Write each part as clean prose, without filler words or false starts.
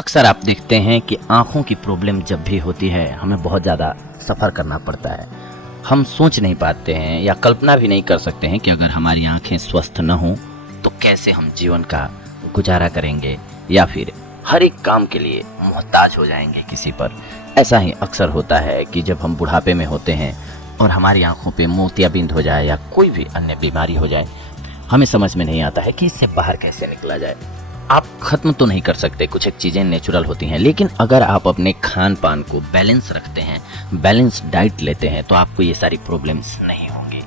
अक्सर आप देखते हैं कि आँखों की प्रॉब्लम जब भी होती है हमें बहुत ज़्यादा सफ़र करना पड़ता है। हम सोच नहीं पाते हैं या कल्पना भी नहीं कर सकते हैं कि अगर हमारी आँखें स्वस्थ न हों तो कैसे हम जीवन का गुजारा करेंगे या फिर हर एक काम के लिए मोहताज हो जाएंगे किसी पर। ऐसा ही अक्सर होता है कि जब हम बुढ़ापे में होते हैं और हमारी आँखों पे मोतियाबिंद हो जाए या कोई भी अन्य बीमारी हो जाए, हमें समझ में नहीं आता है कि इससे बाहर कैसे निकला जाए। आप खत्म तो नहीं कर सकते, कुछ एक चीज़ें नेचुरल होती हैं, लेकिन अगर आप अपने खान पान को बैलेंस रखते हैं, बैलेंस डाइट लेते हैं, तो आपको ये सारी प्रॉब्लम्स नहीं होंगी।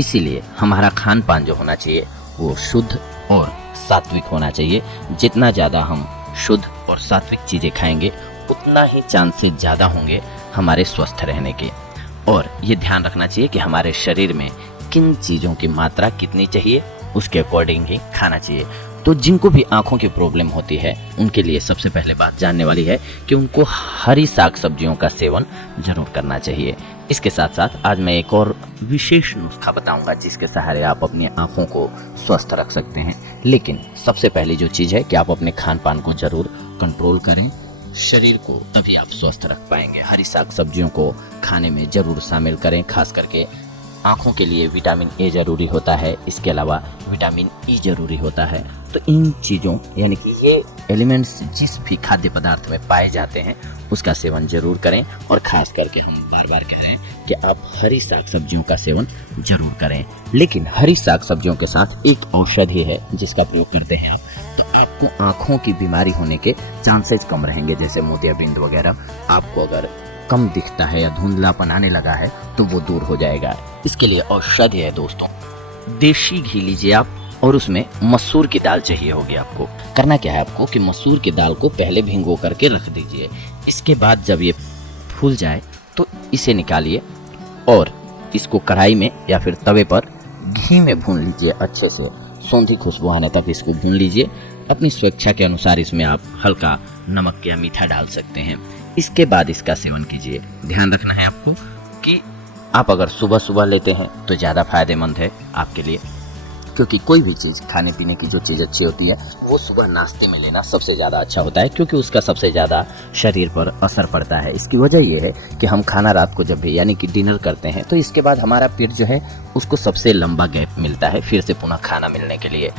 इसीलिए हमारा खान पान जो होना चाहिए वो शुद्ध और सात्विक होना चाहिए। जितना ज़्यादा हम शुद्ध और सात्विक चीज़ें खाएंगे उतना ही चांसेस ज़्यादा होंगे हमारे स्वस्थ रहने के। और ये ध्यान रखना चाहिए कि हमारे शरीर में किन चीज़ों की मात्रा कितनी चाहिए, उसके अकॉर्डिंग ही खाना चाहिए। तो जिनको भी आँखों की प्रॉब्लम होती है उनके लिए सबसे पहले बात जानने वाली है कि उनको हरी साग सब्जियों का सेवन जरूर करना चाहिए। इसके साथ साथ आज मैं एक और विशेष नुस्खा बताऊंगा जिसके सहारे आप अपनी आँखों को स्वस्थ रख सकते हैं। लेकिन सबसे पहली जो चीज़ है कि आप अपने खान पान को जरूर कंट्रोल करें, शरीर को, तभी आप स्वस्थ रख पाएंगे। हरी साग सब्जियों को खाने में जरूर शामिल करें। खास करके आँखों के लिए विटामिन ए जरूरी होता है, इसके अलावा विटामिन ई जरूरी होता है। तो इन चीज़ों यानी कि ये एलिमेंट्स जिस भी खाद्य पदार्थ में पाए जाते हैं उसका सेवन जरूर करें। और ख़ास करके हम बार बार कह रहे हैं कि आप हरी साग सब्जियों का सेवन जरूर करें। लेकिन हरी साग सब्जियों के साथ एक औषधि है जिसका प्रयोग करते हैं आप, तो आपको आँखों की बीमारी होने के चांसेस कम रहेंगे। जैसे मोतियाबिंद वगैरह आपको अगर कम दिखता है या धुंधलापन आने लगा है तो वो दूर हो जाएगा। इसके लिए औषधि है दोस्तों, देशी घी लीजिए आप और उसमें मसूर की दाल चाहिए होगी। आपको करना क्या है, आपको कि मसूर की दाल को पहले भिंगो करके रख दीजिए। इसके बाद जब ये फूल जाए तो इसे निकालिए और इसको कढ़ाई में या फिर तवे पर घी में भून लीजिए। अच्छे से सौंधी खुशबू आने तक इसको भून लीजिए। अपनी स्वेच्छा के अनुसार इसमें आप हल्का नमक या मीठा डाल सकते हैं। इसके बाद इसका सेवन कीजिए। ध्यान रखना है आपको कि आप अगर सुबह सुबह लेते हैं तो ज़्यादा फायदेमंद है आपके लिए, क्योंकि कोई भी चीज़ खाने पीने की जो चीज़ अच्छी होती है वो सुबह नाश्ते में लेना सबसे ज़्यादा अच्छा होता है, क्योंकि उसका सबसे ज़्यादा शरीर पर असर पड़ता है। इसकी वजह ये है कि हम खाना रात को जब भी यानी कि डिनर करते हैं तो इसके बाद हमारा पेट जो है उसको सबसे लंबा गैप मिलता है फिर से पुनः खाना मिलने के लिए।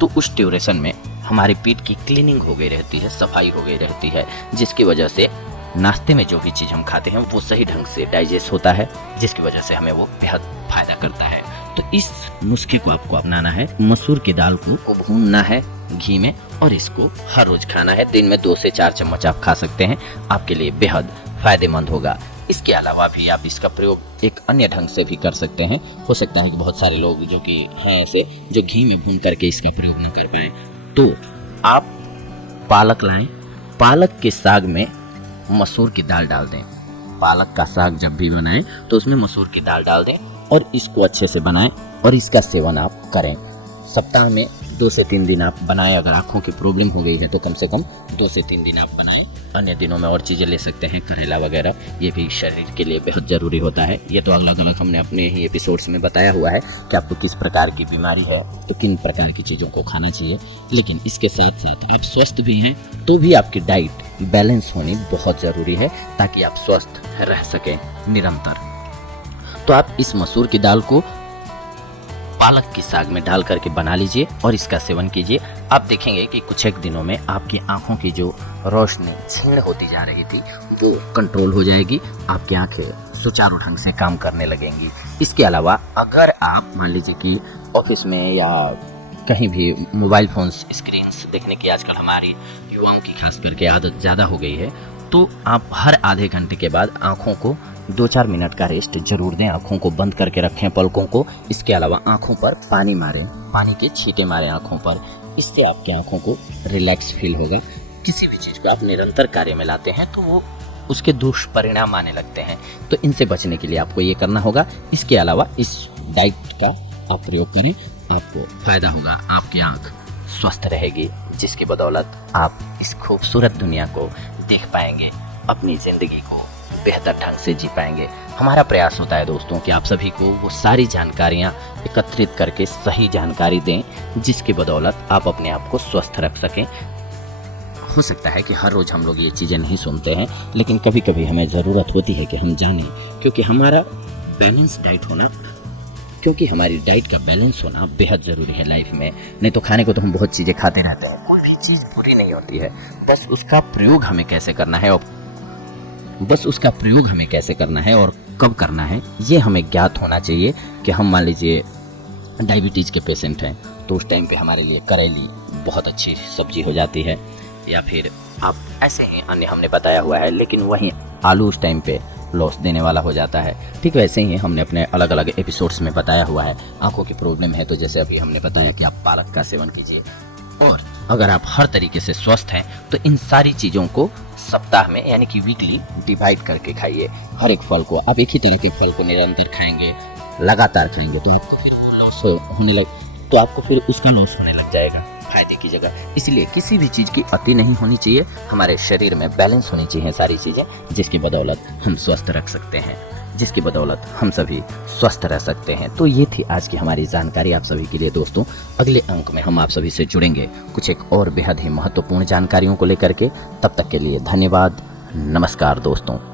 तो उस ड्यूरेशन में हमारी पेट की क्लीनिंग हो गई रहती है, सफाई हो गई रहती है, जिसकी वजह से नाश्ते में जो भी चीज़ हम खाते हैं वो सही ढंग से डाइजेस्ट होता है, जिसकी वजह से हमें वो बेहद फायदा करता है। तो इस नुस्खे को आपको अपनाना है। मसूर की दाल को भूनना है घी में और इसको हर रोज खाना है। दिन में 2 से 4 चम्मच आप खा सकते हैं, आपके लिए बेहद फायदेमंद होगा। इसके अलावा भी आप इसका प्रयोग एक अन्य ढंग से भी कर सकते हैं। हो सकता है कि बहुत सारे लोग जो कि हैं ऐसे जो घी में भून करके इसका प्रयोग न कर पाए, तो आप पालक लाएं, पालक के साग में मसूर की दाल डाल दें। पालक का साग जब भी बनाएं तो उसमें मसूर की दाल डाल दें और इसको अच्छे से बनाएं और इसका सेवन आप करें। सप्ताह में 2 से 3 दिन आप बनाएं। अगर आँखों की प्रॉब्लम हो गई है तो कम से कम 2 से 3 दिन आप बनाएं। अन्य दिनों में और चीज़ें ले सकते हैं, करेला वगैरह, ये भी शरीर के लिए बेहद ज़रूरी होता है। ये तो अलग अलग हमने अपने ही एपिसोड्स में बताया हुआ है कि आपको किस प्रकार की बीमारी है तो किन प्रकार की चीज़ों को खाना चाहिए। लेकिन इसके साथ साथ आप स्वस्थ भी हैं तो भी आपकी डाइट बैलेंस होनी बहुत ज़रूरी है ताकि आप स्वस्थ रह सकें निरंतर। तो आप इस मसूर की दाल को पालक की साग में डाल करके बना लीजिए और इसका सेवन कीजिए। आप देखेंगे कि कुछ एक दिनों में आपकी आंखों की जो रोशनी क्षीण होती जा रही थी वो कंट्रोल हो जाएगी। आपकी आंखें सुचारू ढंग से काम करने लगेंगी। इसके अलावा अगर आप मान लीजिए कि ऑफिस में या कहीं भी मोबाइल फोन्स स्क्रीन्स देखने की आजकल हमारी युवाओं की खास करके आदत ज़्यादा हो गई है, तो आप हर आधे घंटे के बाद आँखों को 2-4 मिनट का रेस्ट जरूर दें। आँखों को बंद करके रखें, पलकों को। इसके अलावा आँखों पर पानी मारें, पानी के छींटे मारें आँखों पर। इससे आपकी आँखों को रिलैक्स फील होगा। किसी भी चीज़ को आप निरंतर कार्य में लाते हैं तो वो उसके दुष्परिणाम आने लगते हैं, तो इनसे बचने के लिए आपको ये करना होगा। इसके अलावा इस डाइट का आप प्रयोग करें, आपको फायदा होगा। आपकी आँख स्वस्थ रहेगी, जिसकी बदौलत आप इस खूबसूरत दुनिया को देख पाएंगे, अपनी ज़िंदगी को बेहतर ढंग से जी पाएंगे। हमारा प्रयास होता है दोस्तों कि आप सभी को वो सारी जानकारियाँ एकत्रित करके सही जानकारी दें जिसकी बदौलत आप अपने आप को स्वस्थ रख सकें। हो सकता है कि हर रोज़ हम लोग ये चीज़ें नहीं सुनते हैं, लेकिन कभी कभी हमें ज़रूरत होती है कि हम जानें, क्योंकि हमारा बैलेंस डाइट होना क्योंकि हमारी डाइट का बैलेंस होना बेहद ज़रूरी है लाइफ में। नहीं तो खाने को तो हम बहुत चीज़ें खाते रहते हैं, कोई भी चीज़ बुरी नहीं होती है, बस उसका प्रयोग हमें कैसे करना है और कब करना है ये हमें ज्ञात होना चाहिए। कि हम मान लीजिए डायबिटीज़ के पेशेंट हैं तो उस टाइम पे हमारे लिए करेली बहुत अच्छी सब्जी हो जाती है, या फिर आप ऐसे ही अन्य हमने बताया हुआ है, लेकिन वहीं आलू उस टाइम पे लॉस देने वाला हो जाता है। ठीक वैसे ही हमने अपने अलग अलग एपिसोड्स में बताया हुआ है। आंखों की प्रॉब्लम है तो जैसे अभी हमने बताया कि आप पालक का सेवन कीजिए, और अगर आप हर तरीके से स्वस्थ हैं तो इन सारी चीज़ों को सप्ताह में यानी कि वीकली डिवाइड करके खाइए। हर एक फल को आप एक ही तरह के फल को निरंतर खाएंगे, लगातार खाएंगे, तो आपको फिर वो लॉस होने लग जाएगा फायदे की जगह। इसलिए किसी भी चीज़ की अति नहीं होनी चाहिए, हमारे शरीर में बैलेंस होनी चाहिए सारी चीज़ें, जिसकी बदौलत हम स्वस्थ रख सकते हैं, जिसकी बदौलत हम सभी स्वस्थ रह सकते हैं। तो ये थी आज की हमारी जानकारी आप सभी के लिए दोस्तों। अगले अंक में हम आप सभी से जुड़ेंगे कुछ एक और बेहद ही महत्वपूर्ण जानकारियों को लेकर के। तब तक के लिए धन्यवाद। नमस्कार दोस्तों।